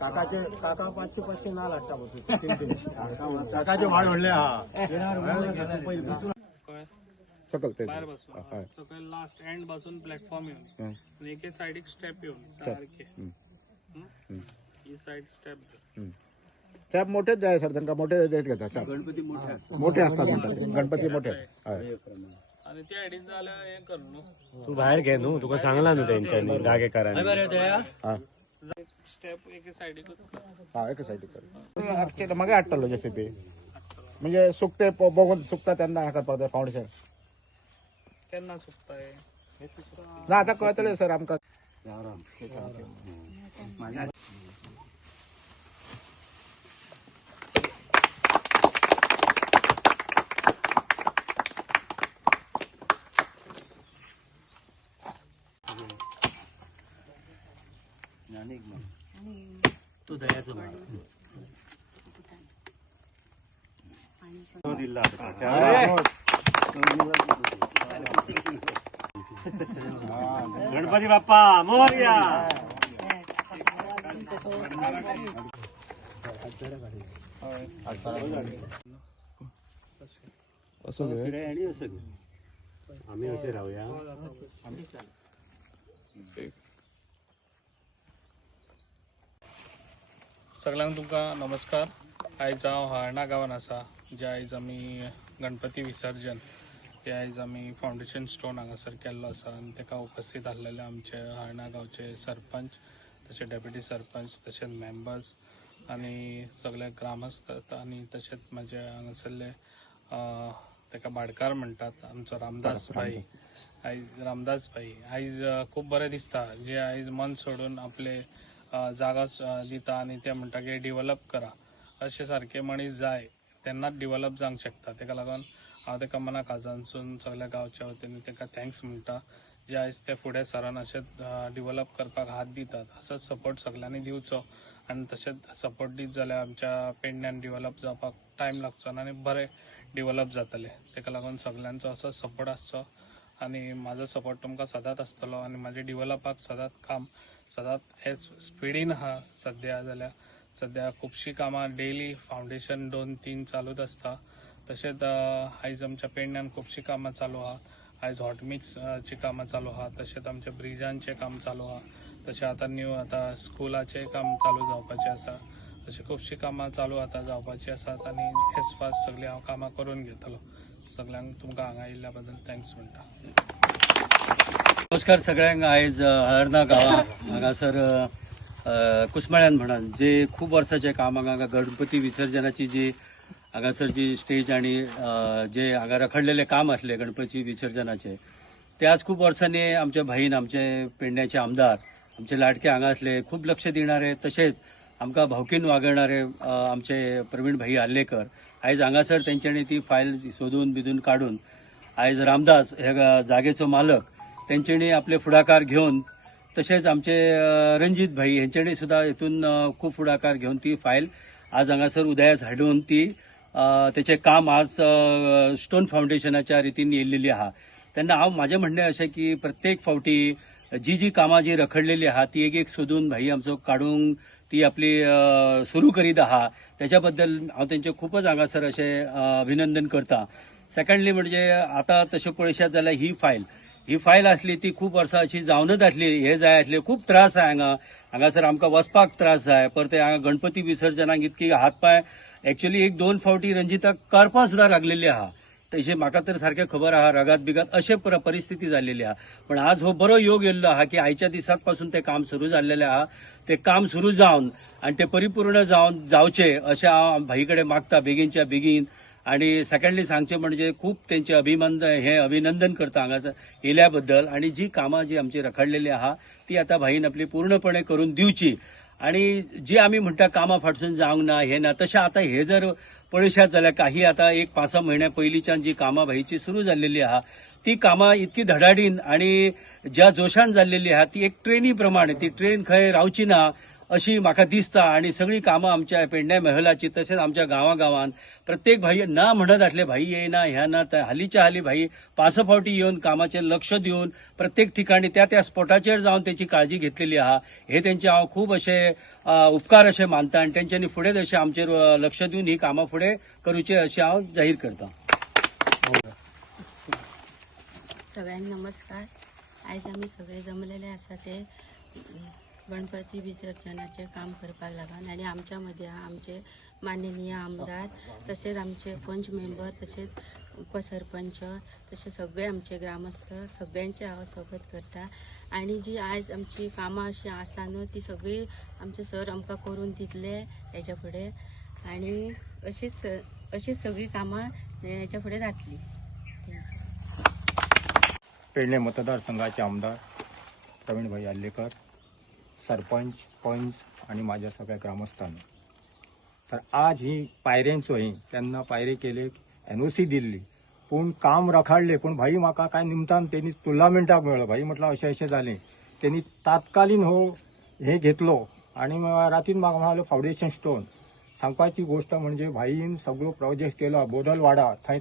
काका 500 नाल हाडटा काकाचे वाड व्हडले हा सकल ते बाहेर बसून सकल लास्ट एंड बसून प्लॅटफॉर्म येऊन आणि एके सायडीक स्टेप येऊन सारखे ही साइड स्टेप स्टॅप मोठेच जाय सर त्यांना मोठे देत घेतात गणपती मोठे असतात गणपती मोठे आणि त्या आयडीन झालं हे कर न्हू तू बाहेर घे न्हू तुका सांगला न्हू त्यांच्यानी गागे करा स्टेप एके सायडीक हा एक साईड कर मग हाडटलो जसे ते म्हणजे सुकते बघून सुकता त्यांना हे करपाक फाउंडेशन केन्ना सुकताय ना आता कळतले सर आमकां तू दयाचं गणपती बाप्पा मोरया आम्ही असे राहूया सगळ्यांक तुमकां नमस्कार. आयज हांव हार्णा गांवांत आसा जे आयज आमी गणपती विसर्जन हे आयज आमी फाउंडेशन स्टोन हांगासर केल्लो आसा आनी ताका उपस्थित आसलेले आमचे हार्णा गांवचे सरपंच तशें डेप्युटी सरपंच तशेंच मेंबर्स आनी सगळे ग्रामस्थ आनी तशेंच म्हाजे हांगासरले ताका भाटकार म्हणटात आमचो रामदास भाई आयज खूब बरें दिसता जे आयज मन सोडून आपले जागा दिता आनी ते म्हणटा की डेव्हलप करा अशें सारके मनीस जाय तेन्नाच डेव्हलप जावंक शकता. ताका लागून हांव ताका मना काळजांतसून सगळ्या गांवच्या वतीन ताका थँक्स म्हणटा जे आयज ते फुडें सरान अशें डेव्हलप करपाक हात दितात असोच सपोर्ट सगळ्यांनी दिवचो आनी तशेंच सपोर्ट दीत जाल्यार आमच्या पेडण्यान डेव्हलप जावपाक टायम लागचो ना आनी बरें डेव्हलप जातलें. ताका लागून सगळ्यांचो असो सपोर्ट आसचो आनी म्हाजो सपोर्ट तुमकां सदांच आसतलो आनी म्हाजे डेव्हलपाक सदांच काम सदांच हे स्पिडीन आहा सद्या जाल्यार सद्या खुबशीं कामां डेली फाउंडेशन 2-3 चालूच आसता. तशेंच आयज आमच्या पेडण्यान खुबशीं कामां चालू आहा. आयज हॉट मिक्सची कामां चालू आहा तशेंच आमच्या ब्रिजांचें काम चालू आहा तशें आतां स्कुलाचें काम चालू जावपाचें आसा. अशीं खुबशीं कामां चालू आतां जावपाची आसात आनी हेच फास्ट सगळीं हांव कामां करून घेतलो. सगळ्यांक तुमकां हांगा येयल्ल्या बद्दल थँक्स म्हणटा. नमस्कार सगळ्यांक. आयज हार्णा गांवां हांगासर कुसमाळ्यान म्हणान जे खूब वर्साचें काम हांगा गणपती विसर्जनाची जी हांगासर जी स्टेज आनी जे हांगा रखडलेले काम आसले गणपती विसर्जनाचे ते आज खूब वर्सांनी आमच्या भाईन आमचे पेडण्याचे आमदार आमचे लाडके हांगा असले खूब लक्ष दिणारे तशेंच आमकां भावकीन वागणारे आमचे प्रवीण भाई आल्लेकर आयज हांगासर तेंच्यांनी ती फायल सोदून बिदून काडून आयज रामदास हे जागेचो मालक तेंच्यांनी आपले फुडाकार घेवन तशेंच आमचे रणजीत भाई हेंच्यांनी सुद्दां हितून खूब फुडाकार घेवन ती फायल आज हांगासर उदयास हाडून ती तेचें काम आज स्टोन फाउंडेशनाच्या रितीन येयल्लेली आहा. तेन्ना हांव म्हाजें म्हणणें अशें की प्रत्येक फावटी जी कामां जी रखडलेली आहा ती एक सोदून भाई आमचो काडूंक ती आपली सुरू करीत आहा त्याच्या बद्दल हांव तेंचें खूबच हांगासर अशें अभिनंदन करता. सेकंडली म्हणजे आतां तशें पळयशात जाल्यार ही फायल आसली ती खूब वर्सां अशी जावनच आसली. हे जाय आसले खूब त्रास जाय हांगासर आमकां वचपाक त्रास जाय परते हांगा गणपती विसर्जनाक इतकी हातपाय एक्चुअली 1-2 फावटी रंजिताक करपा सुद्दां लागलेली आहा. तशें म्हाका तर सारकें खबर आहा रगात बिगात अशें परिस्थिती जाल्लेली आहा. पण आज हो बरो योग येयल्लो आहा की आयच्या दिसात पासून ते काम सुरू जाल्लेलें आहा. ते काम सुरू जावन आनी ते परिपूर्ण जावचे अशें हांव भाई कडेन मागता बेगीनच्या बेगीन. आणि सेकंडली सांगचें म्हणजे खूब तेंचे अभिनंदन करता हांगासर येयल्या बद्दल आनी जी कामां जी आमची रखडलेली आहा ती आतां भाईन आपली पूर्णपणे करून दिवची. आणि जी आमी म्हणटा कामां फाटसून जावंक ना हे ना तशें आतां हे जर पळयशात जाल्यार काही आतां 1-5 म्हयन्या पयलींच्यान जी कामां भाईची सुरू जाल्लेली आहा ती कामां इतकी धडाडीन आणि ज्या जोशान जाल्लेली आहा ती एक ट्रेनी प्रमाणे ती ट्रेन खंय रावची ना अशी म्हाका दिसता. आणि सगळी कामां आमच्या पेडण्या महलाची तशेंच आमच्या गांवागांवान प्रत्येक भाई ना म्हणत आसले भाई येयना ह्या ना हालीच्या हाली भाई पांच फावटी येवन कामाचेर लक्ष दिवन प्रत्येक ठिकाणी त्या त्या स्पॉटाचेर जावन त्याची काळजी घेतलेली आहा. हे तेंचे हांव खूब अशे उपकार अशे मानता आणि तेंच्यांनी फुडें अशें आमचेर लक्ष दिवन ही कामां फुडें करूचे अशें हांव जाहीर करतां. सगळ्यांना नमस्कार. आयज आमी सगळे जमलेले आसा ते गणपती विसर्जनाचे काम करपाक लागून आणि आमच्या मध्ये आमचे माननीय आमदार तसेच आमचे पंच मेंबर तसेच उपसरपंच तसे सगळे आमचे ग्रामस्थ सगळ्यांचे हांव स्वागत करता. आणि जी आज आमची कामां अशी आसा न्हू ती सगळी आमचे सर आमकां करून दितले हेच्या फुडें आणि अशीच सगळी कामां हेच्या फुडें जातली. पेडणे मतदारसंघाचे आमदार प्रवीणभाई आल्लेकर, सरपंच, पंच आणि माझ्या सगळ्या ग्रामस्थांनी तर आज ही पायऱ्यांचो ही त्यांना पायरे केले, NOC दिल्ली, पूण काम रखाडले. पूण भाई म्हाका काय निमतान त्यांनी टुर्नामेंटाक मेळ्ळो. भाई म्हटलं अशें जालें. त्यांनी तात्कालीन हो हे घेतलो आणि रातीन म्हाका म्हणालो फावंडेशन स्टोन. सांगपाची गोष्ट म्हणजे भाईन सगळो प्रोजेक्ट केलो. बोदलवाडा थंय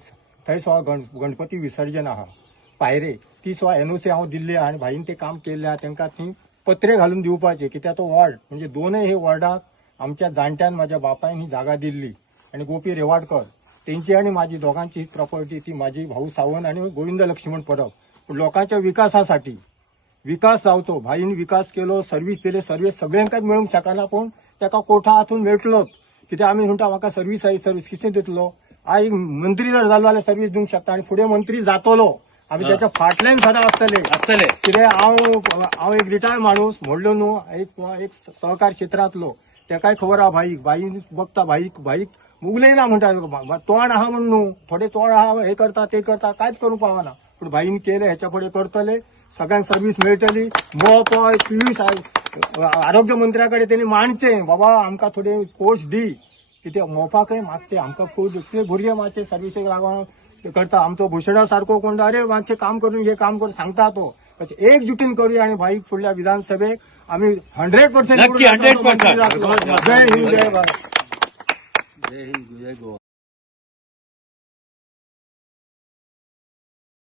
सुद्दां गणपती विसर्जन आहा पायरे ती सुद्दां NOC हांव दिल्ली आहा आणि भाईन ते काम केल्ले तांकां थंय पत्रे घालून दिवपाचे कित्याक तो वॉर्ड म्हणजे दोनय हे वॉर्डाक आमच्या जाणट्यान माझ्या बापायन ही जागा दिल्ली आणि गोपी रेवाडकर तेंची आणि माझी दोघांची प्रॉपर्टी ती माझी भाऊ सावंत आणि गोविंद लक्ष्मण परब. पण लोकांच्या विकासासाठी विकास जावचो. भाईन विकास केलो, सर्व्हिस दिले. सर्व्हिस सगळ्यांकाच मेळूंक शकना पूण ताका कोठा हातून मेळटलोच कित्याक आमी म्हणटा म्हाका सर्व्हिस आहे सर्व्हिस कितें दितलो. आज एक मंत्री जर जालो जाल्यार सर्व्हिस दिवंक शकता आणि फुडें मंत्री जातलो आमी त्याच्या फाटल्यान सदां आसतले. कित्याक हांव एक रिटायर माणूस म्हणलो न्हू एक सहकार क्षेत्रांतलो तेकाय खबर आहा भाई बघता भाईक मुगले ना म्हणटा तोंड आहा म्हण न्हू थोडे तोंड आहा हे करता ते करता कांयच करूंक पावना. पूण भाईन केले ह्याच्या फुडें करतले सगळ्यांक सर्व्हिस मेळटली. मोप पियूष आरोग्य मंत्र्याकडे त्यांनी मांडचे बाबा आमकां थोडे पोस्ट दी कित्याक मोपाकय मागचे आमकां खूब भुरगे मातशे सर्व्हिसेक लागून करता. आमचो भुशणा सारको कोण अरे मातशें काम करून हे काम करून सांगता तो एकजुटीन करूया आणि भाईक फुडल्या विधानसभेक आम्ही 100% नक्की 100%. जय हिंद जय भारत. जय हिंद जय गोवा.